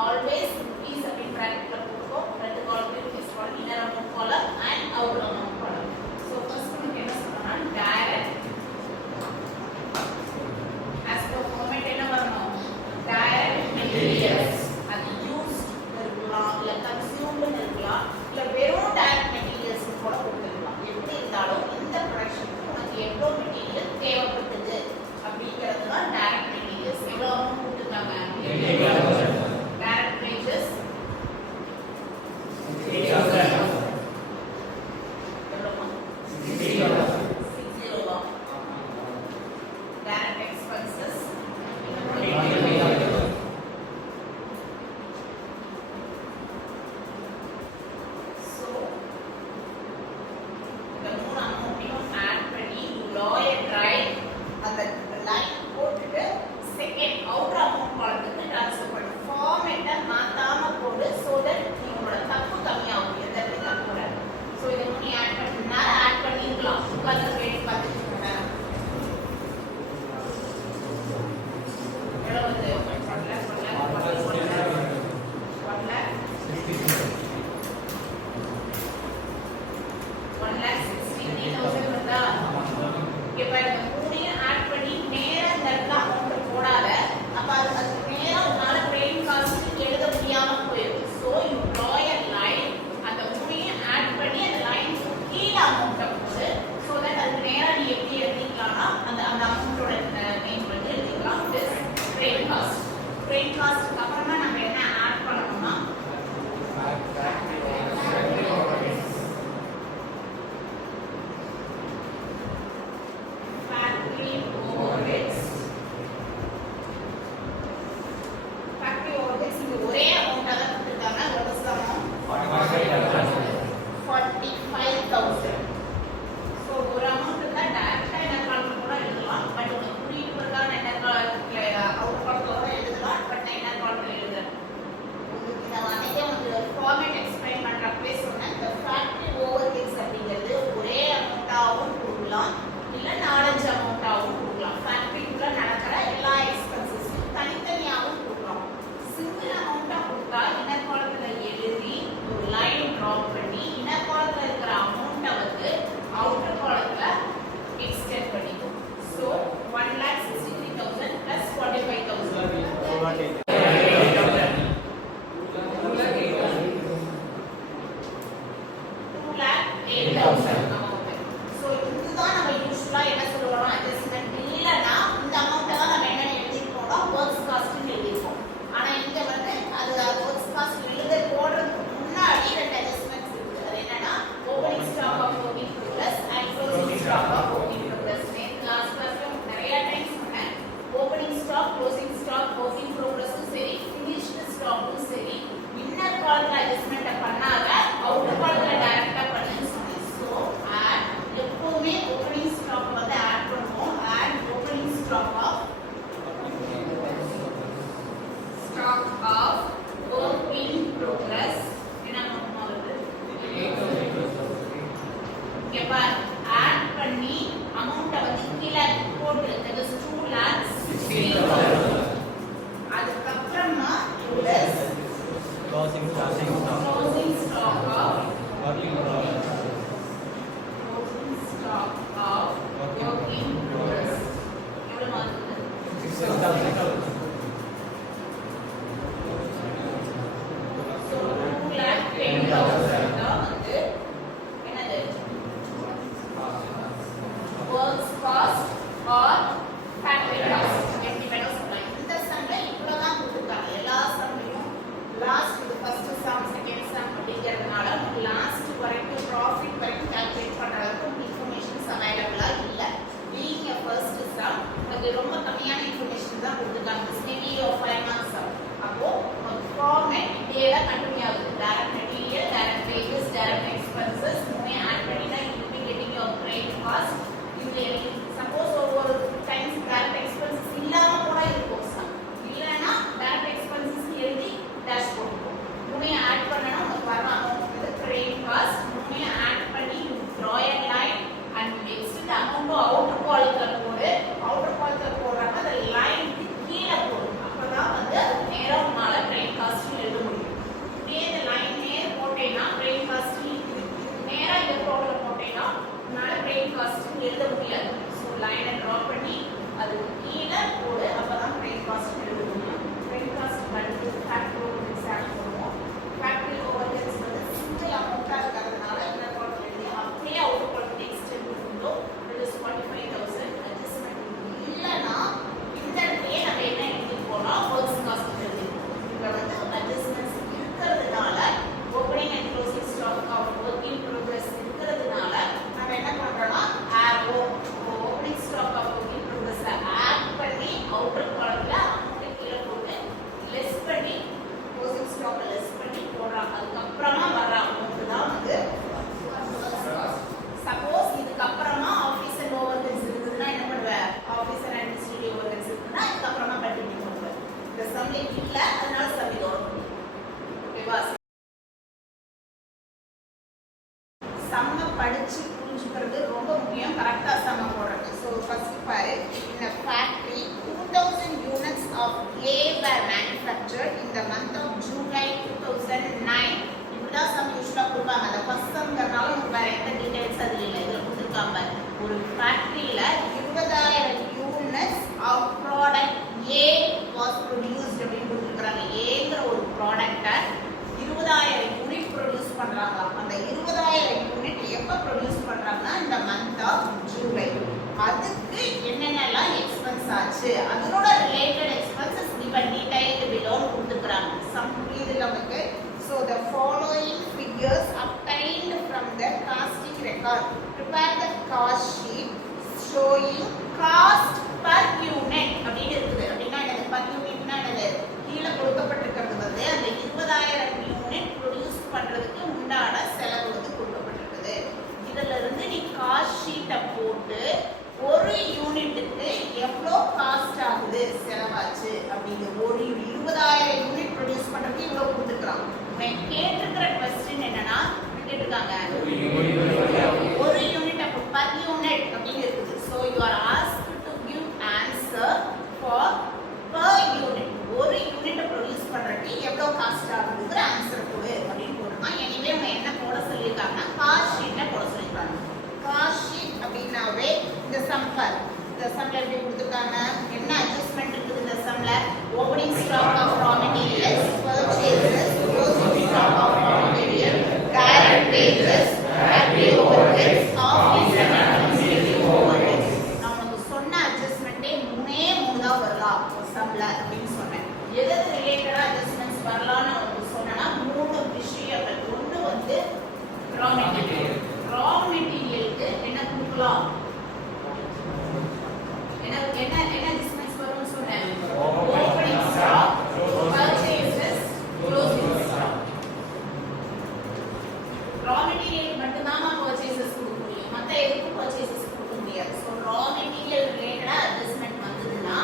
always increase in bracket la potuko ரெண்டு காலம்லயும் is called inner amount column and outer amount column. So first நமக்கு என்ன சொல்லணும்னா direct as per format என்ன வரணும் direct materials அது used இருக்கலாம் இல்ல consumed இருக்கலாம் இல்ல வெறும் direct materials கூட கொடுத்துக்கலாம். எப்படி இருந்தாலும் இந்த ப்ரொடக்ஷனுக்கு உனக்கு எவ்வளவு மெட்டீரியல் தேவைப்படுது அப்படிங்கிறது தான் direct materials. எவ்வளவு அமௌண்ட் கொடுத்துருக்காங்க direct wages 60 direct expenses so the மூணு அமௌண்ட்டையும் ஆட் பண்ணி லாயர் ரைட் அந்த லைன் போட்டுட்டு செகண்ட் அவுட்டர் அமௌண்ட் காலத்துக்கு ட்ரான்ஸ்ஃபர் பண்ணு. ஃபார்மேட்டை மாத்தாம போடு so that உங்களோட தப்பு கம்மியாகும். எந்த இடத்துல தப்பு வராது. ஸோ இதை நீ ஆட் பண்ணினா ஆட் பண்ணிருக்கலாம். உட்கார்ந்து வேடி பார்த்துட்டு இருக்கேன். எவ்வளவு வந்து 1 lakh 1,60,000 வருதா? இங்க பாருங்க மூணையும் ஆட் பண்ணி நேரா இந்த இடத்துல அமௌண்ட் போடாத. அப்ப அது நேரா உன்னால ட்ரெயின் காஸ்ட் எழுத முடியாம போயிடும். So you draw a line அந்த மூணையும் ஆட் பண்ணி அந்த லைன் கீழ அமௌண்ட் போடு. சோ தட் அது நேரா நீ எப்படி எழுதிக்கலாம்னா அந்த அமௌண்டோட நேம் வந்து எழுதிக்கலாம். This train cost. ட்ரெயின் காஸ்ட்க்கு அப்புறமா நம்ம என்ன ஆட் பண்ணணும்னா factory overheads. factory overheads இங்க ஒரே அமௌண்ட் தான் கொடுத்திருக்காங்க. எவ்வளவு சமம் 45,000. சோ ஒரு அமௌண்ட் தான் டைரக்டா என்ன கால்குலேட் கூட எழுதலாம். பட் உங்களுக்கு புரியுது பிரகாரம் என்ன கால்குலேட் அவுட் கால்குலேட் எழுதலாம். பட் நான் என்ன கால்குலேட் எழுதுறேன் உங்களுக்கு நான் அன்னைக்கே உங்களுக்கு ஃபார்மேட் எக்ஸ்பிளைன் பண்றப்பவே சொன்னேன். இந்த ஃபேக்டரி ஓவர்ஹெட்ஸ் அப்படிங்கிறது ஒரே அமௌண்டாவும் கொடுக்கலாம் இல்ல 4-5 அமௌண்டாவும் கொடுக்கலாம். ஃபேக்டரிக்குள்ள நடக்கிற எல்லா எக்ஸ்பென்சஸையும் தனித்தனியாவும் கொடுக்கலாம். சிங்கிள் அமௌண்டா கொடுத்தா இன்னர் காலத்துல எழுதி ஒரு லைன் டிராப் பண்ணி இன்னர் காலத்துல இருக்கிற அமௌண்ட்டை வந்து அவுட்டர் காலத்துல எக்ஸ்டெண்ட் பண்ணிக்கும். So 1,63,000 plus 45,000 2,08,000 amount. So இதுதான் நம்ம யூசுவலா என்ன சொல்றோம் அட்ஜஸ்ட்மென்ட் இல்லனா இந்த அமௌண்ட்ட தான் நம்ம என்ன எழுதிருக்கோம்னா வொர்க்ஸ் காஸ்ட்னு எழுதிருக்கோம். ஆனா இங்க வந்து அது வொர்க்ஸ் காஸ்ட் எழுத போடுறதுக்கு முன்னாடி ரெண்டு அட்ஜஸ்ட்மென்ட்ஸ் இருக்கு. அது என்னன்னா opening stock of work in progress and closing stock of work in progress. Last கிளாஸ்ல நிறைய டைம் சொன்னேன். Opening stock, closing stock, work in progressம் சரி, finished stockம் சரி, இன்னர் காலத்துல அட்ஜஸ்ட்மென்ட் பண்ணாத அவுட்டர் காலத்துல டைரக்டா பண்ணுன்னு சொன்னேன். சோ ஆட் எப்பவுமே ஓபனிங் ஸ்டாக் வந்து ஆட் பண்ணுவோம். Add opening stock of work in progress என்ன பண்ணுவோம் இங்க பாரு ஆட் பண்ணி அமௌண்ட்ட வந்து கீழ போட்டு that is 2,60,000. அதுக்கு அப்புறமா less closing stock of work in progress. எவ்வளவு மாறுது 6,000. So 2,10,000 தான் வந்து என்னது works cost or factory cost எப்படி வேணும் சொல்லலாம். இந்த சம்ல இவ்வளவுதான் கொடுத்திருக்காங்க. எல்லா சம்லையும் லாஸ்ட் இது ஃபர்ஸ்ட் சம் செகண்ட் சம் அப்படிங்கிறதுனால லாஸ்ட் வரைக்கும் பண்றான். அதுக்கப்புறமா வர்ற அமௌண்ட் தான் வந்து சப்போஸ் இதுக்கப்புறமா ஆஃபீஸ் அண்ட் ஓவர்ஹெட்ஸ் இருக்குதுன்னா என்ன பண்ணுவேன், ஆஃபீஸ் அண்ட் அட்மினிஸ்ட்ரேட்டிவ் ஓவர்ஹெட்ஸ் இருக்குன்னா இதுக்கப்புறமா கண்டினியூ பண்ணுவேன். இந்த சம் இல்ல, அதனால சம் இதோட ஓகேவா. சம்ம படிச்சு புரிஞ்சுக்கிறது ரொம்ப முக்கியம், கரெக்டா சம்ம போடுறது. ஸோ ஃபர்ஸ்ட் பாரு, in a factory 2000 units of A were manufactured in the month of July 2009. இப்படிதான் சம் யூஸ்வலா கொடுப்பாங்க. அந்த ஃபர்ஸ்ட் சம்ங்கறனால உங்களுக்கு வேற எந்த டீடைல்ஸ் அது இல்லை, இதுல கொடுத்துருக்காங்க. ஒரு ஃபேக்டரியில 20000 units of product A was produced அப்படின்னு கொடுத்துருக்காங்க. ஏங்கிற ஒரு ப்ராடக்ட்டை 20000 யூனிட் ப்ரொடியூஸ் பண்றாங்க. அந்த 20000 யூனிட் எப்ப ப்ரொடியூஸ் பண்றாங்கன்னா இந்த மந்த் ஆஃப் ஜூலை. அதுக்கு என்னென்னலாம் எக்ஸ்பென்ஸ் ஆச்சு, அதனோட related expenses given detailed below கொடுத்துருக்காங்க. சம் புரியுது நமக்கு. So the following figures obtained from the costing record. Prepare the cost sheet showing cost per unit அப்படின்னு இருக்குது. அப்படின்னா என்னது, per unitனா என்னது, கீழே கொடுக்கப்பட்டிருக்கிறது வந்து அந்த 20000 யூனிட் ப்ரொடியூஸ் பண்றதுக்கு உண்டான செலவு வந்து கொடுக்கப்பட்டிருக்குது. இதுல இருந்து நீ காஸ்ட் ஷீட்டை போட்டு ஒரு யூனிட்டுக்கு எவ்வளோ காஸ்ட் ஆகுது, செலவாச்சு அப்படிங்கிற ஒரு 20000 யூனிட் ப்ரொடியூஸ் பண்றதுக்கு இவ்வளோ கொடுத்துருக்கான். கேட்டிருக்கிற கொஸ்டின் என்னன்னா கேட்டிருக்காங்க ஒரு யூனிட் அப்போ பர் யூனிட் அப்படின்னு இருக்குது. So you are asked to give answer for per unit. ஒரு யூனிட்டை ப்ரொடியூஸ் பண்றதுக்கு எவ்வளோ காஸ்ட் ஆகுதுங்கிற ஆன்சர் கொடு அப்படின்னு போட்டிருக்கான். எனவே அவங்க என்ன போட சொல்லியிருக்காங்கன்னா காஸ்ட் ஷீட்டை போட சொல்லியிருக்காங்க. காஸ்ட் ஷீட் அப்படின்னாவே இந்த சம்பர், இந்த சம்ல எப்படி கொடுத்துருக்காங்க, என்ன அட்ஜஸ்ட்மெண்ட் இருக்குது இந்த சம்ல, opening stock of raw materials, purchases, closing stock of raw material, direct wages, factory overheads, office and administrative overheads. நான் உங்களுக்கு சொன்ன அட்ஜஸ்ட்மெண்ட்டே மூணே தான் வரலாம் சம்ல அப்படின்னு சொன்னேன். எது ரிலேட்டடா அட்ஜஸ்ட்மெண்ட்ஸ் வரலாம்னு உங்களுக்கு சொன்னேன்னா 3 விஷயங்கள். ஒன்று வந்து ரா மெட்டீரியல். ரா மெட்டீரியலுக்கு என்ன கொடுக்கலாம், என்ன அட்ஜஸ்ட்மெண்ட்ஸ் வரும்னு சொன்னேன், opening stock, purchases, closing stock. Raw material மட்டும் தான் பர்ச்சேசஸ் கொடுக்க முடியும், மற்ற எதுக்கும் பர்ச்சேசஸ் கொடுக்க முடியாது. ஸோ ரா மெட்டீரியல் ரிலேட்டடா அட்ஜஸ்ட்மெண்ட் வந்ததுன்னா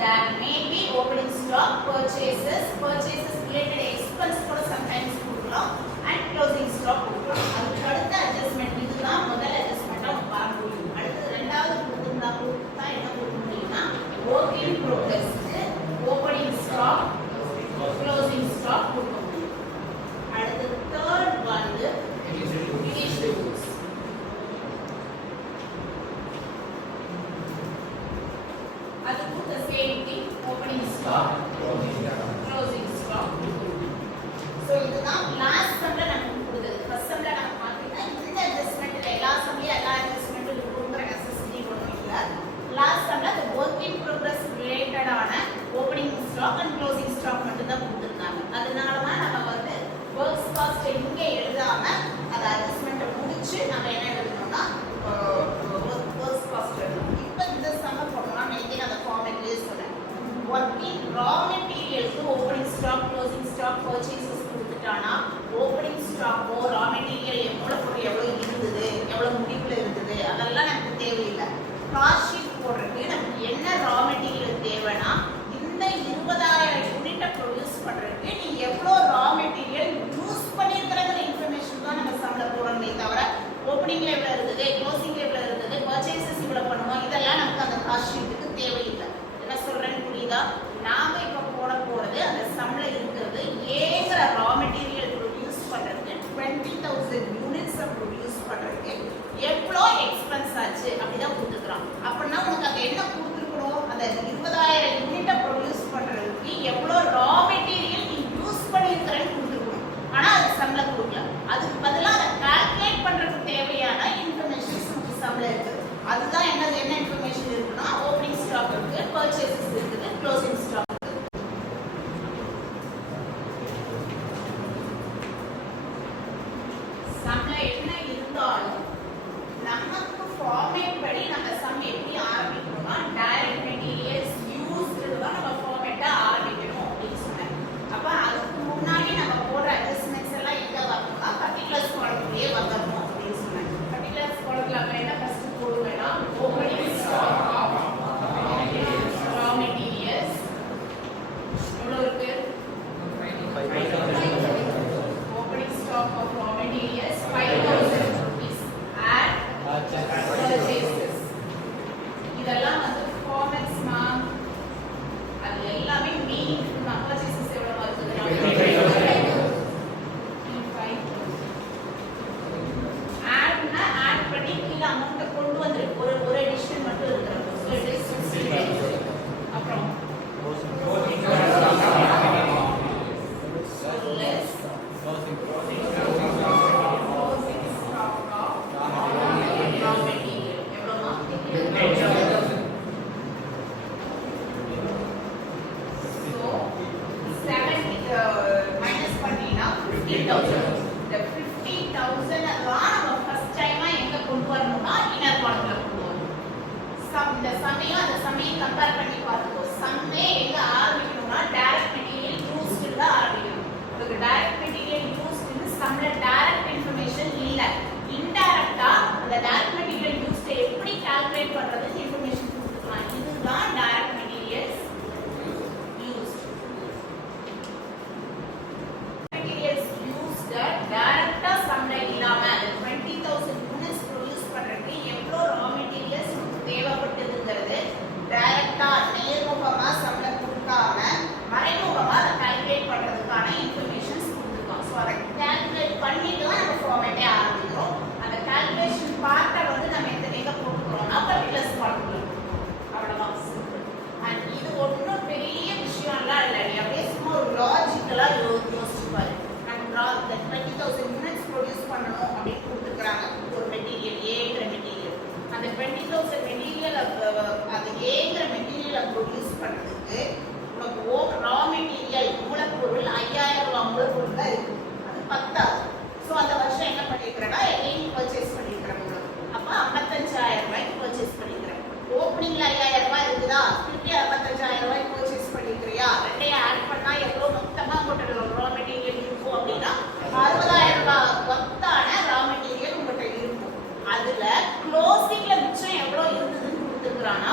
there may be opening stock, purchases related expense கூட sometimes கொடுக்கலாம் and closing stock கொடுக்கலாம். அதுக்கு அடுத்த அட்ஜஸ்ட்மெண்ட் இதுதான் முதல் அட்ஜஸ்ட்மெண்ட்டா நம்ம பார்க்க முடியும். அடுத்து ரெண்டாவது கொடுத்தா என்ன கொடுக்க முடியும்னா work in progress, opening stock, closing stock கொடுக்க முடியும். அடுத்து third வந்து finished goods. அதுக்கு the same thing, opening stock, closing stock. So இதுதான் லாஸ்ட் சம்ல நமக்கு கொடுத்தது. ஃபர்ஸ்ட் சம்ல நம்ம பார்த்தீங்கன்னா இந்த அட்ஜஸ்ட்மென்ட்ல எல்லா சம்லயும் எல்லா அட்ஜஸ்ட்மென்ட்டும் இருக்குங்கிற நெசசிட்டி ஒன்றும் இல்லை. லாஸ்ட் சம்ல the work in progress ரிலேட்டடான opening stock and closing stock மட்டும் தான் கொடுத்துருக்காங்க. அதனால தான் நம்ம வந்து ஒர்க்ஸ் காஸ்ட் இங்கே எழுதாம அந்த அட்ஜஸ்ட்மெண்ட்டை முடிச்சு நம்ம என்ன எழுதணும்னா ஒர்க்ஸ் காஸ்ட் எழுதணும். இப்போ இந்த சம்ம போட்டோம்னா மெயின்டைன் அந்த ஃபார்மேட்லேயே சொன்னேன். ஒர்க்கிங் ரா மெட்டீரியலுக்கு opening stock, closing stock, purchases கொடுத்துட்டானா ஓப்பனிங் ஸ்டாக்கோ ரா மெட்டீரியல் எவ்வளோ இருந்தது, எவ்வளோ முடிவில் இருந்தது அதெல்லாம் நமக்கு தேவையில்லை. காஸ்ட் ஷீட் போடுறதுக்கு நமக்கு என்ன ரா மெட்டீரியல் தேவைன்னா இந்த 20000 யூனிட்டை ப்ரொடியூஸ் பண்ணுறதுக்கு நீ எவ்வளோ ரா மெட்டீரியல் யூஸ் பண்ணியிருக்கிறங்கிற இன்ஃபர்மேஷன் தான் நம்ம சம்மில் போடணுமே தவிர ஓப்பனிங்ல எவ்வளோ இருந்தது, க்ளோசிங்ல எவ்வளோ இருந்தது, பர்ச்சேசஸ் இவ்வளோ பண்ணுவோம் இதெல்லாம் நமக்கு அந்த காஸ்ட் ஷீட்டுக்கு தேவையில்லை. என்ன சொல்றேன்னு புரியுதா? நாம இப்போ போட போறது அந்த சம்ல இருக்கிறது ஏங்கிற ரா மெட்டீரியல் ப்ரொடியூஸ் பண்றதுக்கு 20000 யூனிட்ஸ் ப்ரொடியூஸ் பண்றதுக்கு எவ்வளோ எக்ஸ்பென்ஸ் ஆச்சு அப்படிதான் கொடுத்துருக்கான். அப்படின்னா உனக்கு அங்கே என்ன கொடுத்துருக்கணும், அந்த 20000 யூனிட்டை ப்ரொடியூஸ் பண்றதுக்கு எவ்வளோ ரா மெட்டீரியல் நீ யூஸ் பண்ணியிருக்கிறேன்னு கொடுத்துருக்கணும். ஆனா அது சம்ல கொடுக்கல. அதுக்கு பதிலாக அதை கால்குலேட் பண்றதுக்கு தேவையான இன்ஃபர்மேஷன்ஸ் நமக்கு சம்ல இருக்குது. அதுதான் என்ன இன்ஃபர்மேஷன் இருக்குன்னா ஓப்பனிங் ஸ்டாக் இருக்கு, பர்ச்சேசஸ் இருக்குது, க்ளோசிங் ஸ்டாக் இருக்கு. சம்மையும் அந்த சம்மையும் கம்பேர் பண்ணி பார்த்துக்கோ. சம்மே எங்க ஆரம்பிக்கணும்னா டைரக்ட் மெட்டீரியல் யூஸ்டு தான் ஆரம்பிக்கணும். உங்களுக்கு டைரக்ட் மெட்டீரியல் யூஸ்டு சம்ல டைரக்ட் இன்ஃபர்மேஷன் இல்ல, இன்டைரக்டா அந்த டைரக்ட் மெட்டீரியல் யூஸ்டு எப்படி கால்குலேட் பண்றதுன்னு இன்ஃபர்மேஷன் கொடுத்துக்கலாம். இதுதான் direct materials used. Materials used டைரக்டா சம்ல இல்லாம 20000 யூனிட்ஸ் ப்ரொடியூஸ் பண்றதுக்கு எவ்வளவு ரா மெட்டீரியல்ஸ் நமக்கு தேவைப்பட்டதுங்கிறது டைரக்டா நேர்முகமா சம்ல கொடுக்காம மறைமுகமா அதை கால்குலேட் பண்றதுக்கான இன்ஃபர்மேஷன்ஸ் கொடுத்துருக்கோம். ஸோ அதை கால்குலேட் பண்ணிட்டு தான் நம்ம ஃபார்மேட்டே ஆரம்பிக்கிறோம். அந்த கால்குலேஷன் பார்ட்டை வந்து நம்ம எங்க போட்டுக்கிறோம்னா பர்டிகுலர்ஸ் பார்ட்டுக்குள்ள அவ்வளவுதான். அண்ட் இது ஒன்றும் பெரிய விஷயம்லாம் இல்லை, நீ அப்படியே சும்மா ஒரு லாஜிக்கலா யோசிச்சு பாரு. அந்த 20000 யூனிட்ஸ் ப்ரொடியூஸ் பண்ணணும் அப்படின்னு கொடுத்துருக்காங்க ஒரு மெட்டீரியல், ஏங்கிற மெட்டீரியல். அந்த 20000 மெட்டீரியல் அது ஏங்கிற மெட்டீரியலை ப்ரொடியூஸ் பண்ணுறதுக்கு உனக்கு ரா மெட்டீரியல் மூலப்பொருள் 5000 ரூபாய் மூலப்பொருள் தான் இருக்கு, அது பத்தாது. ஸோ அந்த வருஷம் என்ன பண்ணிருக்கிறேன்னா எகைன் பர்ச்சேஸ் பண்ணிருக்கிறேன். அப்போ 55000 ரூபாய்க்கு பர்ச்சேஸ் பண்ணிக்கிறேன். ஓப்பனிங்ல 5000 ரூபாய் இருக்குதா, திருப்பி 55000 ரூபாய்க்கு பர்ச்சேஸ் பண்ணிருக்கிறியா, ரெண்டையும் ஆட் பண்ணா எவ்வளோ மொத்தமா உங்கள்கிட்ட ரா மெட்டீரியல் இருக்கும் அப்படின்னா 60000 ரூபாய் மொத்தான ரா மெட்டீரியல் உங்கள்கிட்ட இருக்கும். அதுல க்ளோசிங்ல மிச்சம் எவ்வளவு இருந்ததுன்னு கொடுத்துருக்கானா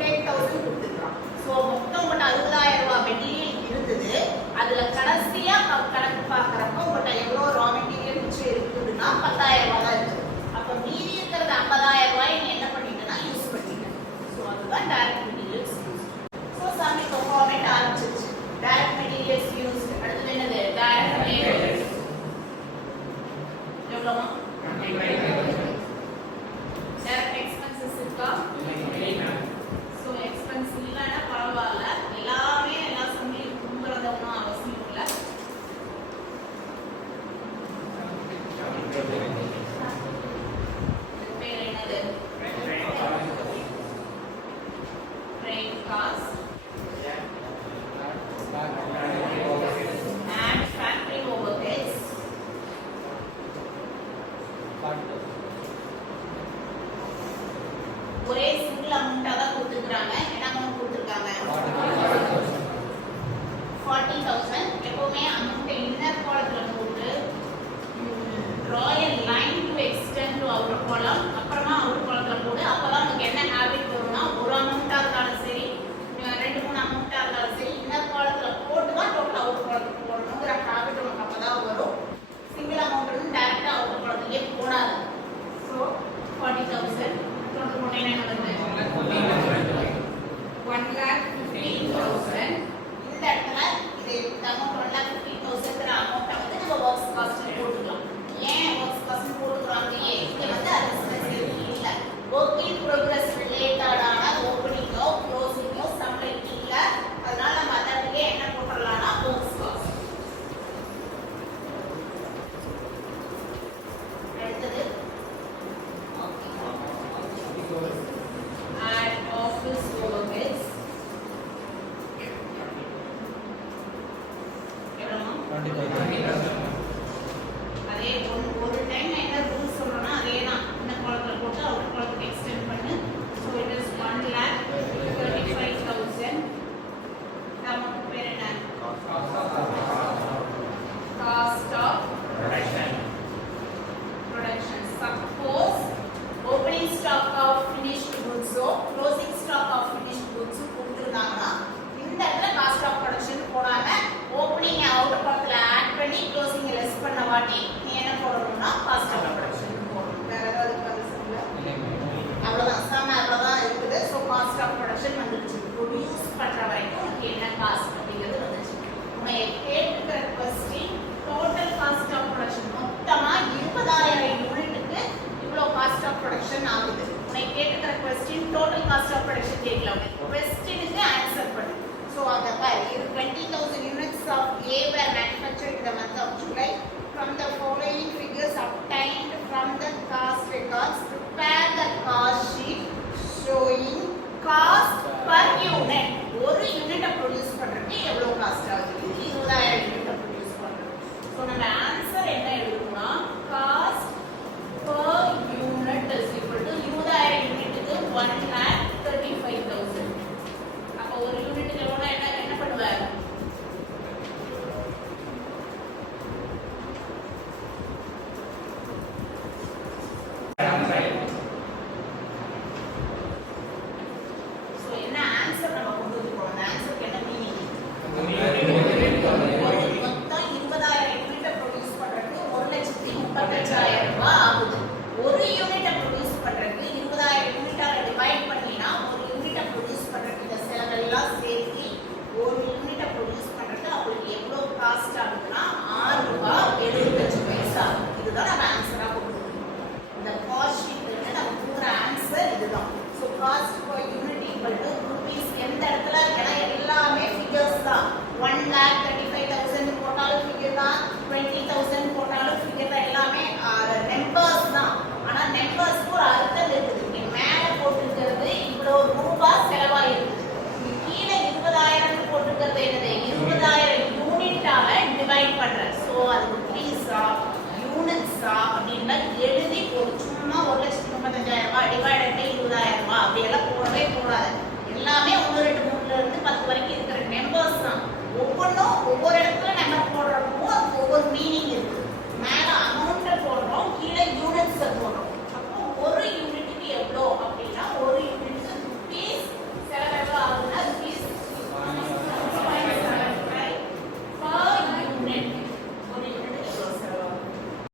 10000 கொடுத்துருக்கான். ஸோ மொத்தம் உங்கள்கிட்ட 60000 ரூபாய் மெட்டீரியல் இருந்தது. அதுல கடைசியா கணக்கு பார்க்கறப்ப உங்கள்கிட்ட எவ்வளவு ரா மெட்டீரியல் மிச்சம் இருக்குதுன்னா 10000 ரூபாய் தான் இருக்குது. அப்ப மீதி இருக்கிறது 50000 ரூபாய் நீ என்ன பண்ணிட்டேன்னா யூஸ் பண்ணிட்டேன். ஸோ அதுதான் direct materials use. So sum இப்போ ஃபார்மேட் ஆரம்பிச்சிருச்சு. Direct materials use. அடுத்து என்னது டைரக்ட் லேபர்ஸ். எவ்வளோமா டைரக்ட் எக்ஸ்பென்சஸ் இருக்கா? ஸோ எக்ஸ்பென்ஸ் இல்லைன்னா பரவாயில்ல, எல்லாமே எல்லா சமையும் இருக்குங்கிறத ஒன்றும் அவசியம் இல்லை. பேர் என்னது? Train cost and factory overheads. ஒரே சிங்கிள் அமௌண்டா தான் கொடுத்துருக்காங்க. என்ன அமௌண்ட் கொடுத்துருக்காங்க? 40000. எப்பவுமே அமௌண்ட் இன்னர் காலத்துல போட்டு Royal line to extend to outer காலம், அப்புறமா அவுட்டர் காலத்துல போடு. அப்பதான் உங்களுக்கு என்ன ஹேபிட் வரும்னா ஒரு அமௌண்டா இருந்தாலும் சரி 2-3 அமௌண்டா இருந்தாலும் சரி இன்னர் காலத்துல போட்டு தான் டோட்டல் அவுட்டர் காலத்துக்கு போடணுங்கிற ஹேபிட் உங்களுக்கு அப்பதான் வரும். சிங்கிள் அமௌண்ட் வந்து டைரக்டா அவுட்டர் காலத்துலயே போடாது. So 40000 total 1,15,000. இந்த இடத்துல இது அமௌண்ட் 1,15,000 அமௌண்ட்டை வந்து நம்ம ஒர்க்ஸ் காஸ்ட் போட்டுக்கலாம். ஏன் ஒர்க்ஸ் காஸ்ட் போட்டுக்கிறாங்க? இங்க வந்து அது இல்லை, ஒர்க் இன் ப்ரோக்ரஸ் ரிலேட்டடான ஓப்பனிங்கோ க்ளோசிங்கோ சம்ல இல்ல. அதனால நம்ம அதற்கு என்ன போட்டுடலாம்னா ஒர்க்ஸ் காஸ்ட். அடுத்தது add office overheads. எவ்வளவு? 20,000. அதே ஒரு டைம் என்ன ரூல் சொல்றோம்னா அதே தான், இந்த காலத்துல போட்டு அவுட்டர் காலத்துக்கு எக்ஸ்டெண்ட் பண்ணு. So it is 1,35,000. நமக்கு பேர் என்ன? Cost of production. Suppose opening stock of finished குட்ஸோ க்ளோசிங் ஸ்டாக் ஆஃப் ஃபினிஷ்ட் குட்ஸோ கொடுத்துருந்தாங்கன்னா இந்த இடத்துல காஸ்ட் ஆஃப் ப்ரொடக்ஷன் போடாம ஓப்பனிங் அவுட்டர் காலத்துல ஆட் பண்ணி க்ளோசிங் லெஸ் பண்ண வாட்டி நீ என்ன போடணும்னா காஸ்ட் ஆஃப் ப்ரொடக்ஷன் போடணும். வேற ஏதாவது கன்செப்ட்ல அவ்வளவுதான், சம் அவ்வளவுதான் இருக்குது. ஸோ காஸ்ட் ஆஃப் ப்ரொடக்ஷன் வந்துருச்சு. ப்ரொடியூஸ் பண்ற வரைக்கும் உனக்கு என்ன காஸ்ட் அப்படிங்கிறது வந்துச்சு. உன்னை கேட்டுக்கிற question total cost of production மொத்தமா 20,000 யூனிட்டுக்கு இவ்வளோ காஸ்ட் ஆஃப் ப்ரொடக்ஷன் ஆகுது. உன்னை கேட்டுக்கிற question total cost of production கேட்கலாம். கொஸ்டினுக்கு ஆன்சர் பண்ணு. ஸோ அதை பாரு, 20,000 units of A were manufactured in the month of July. From the following figures obtained from the cost records, prepare the cost sheet showing cost per unit. ஒரு யூனிட்டை produce பண்றதுக்கு எவ்வளவு cost ஆகுது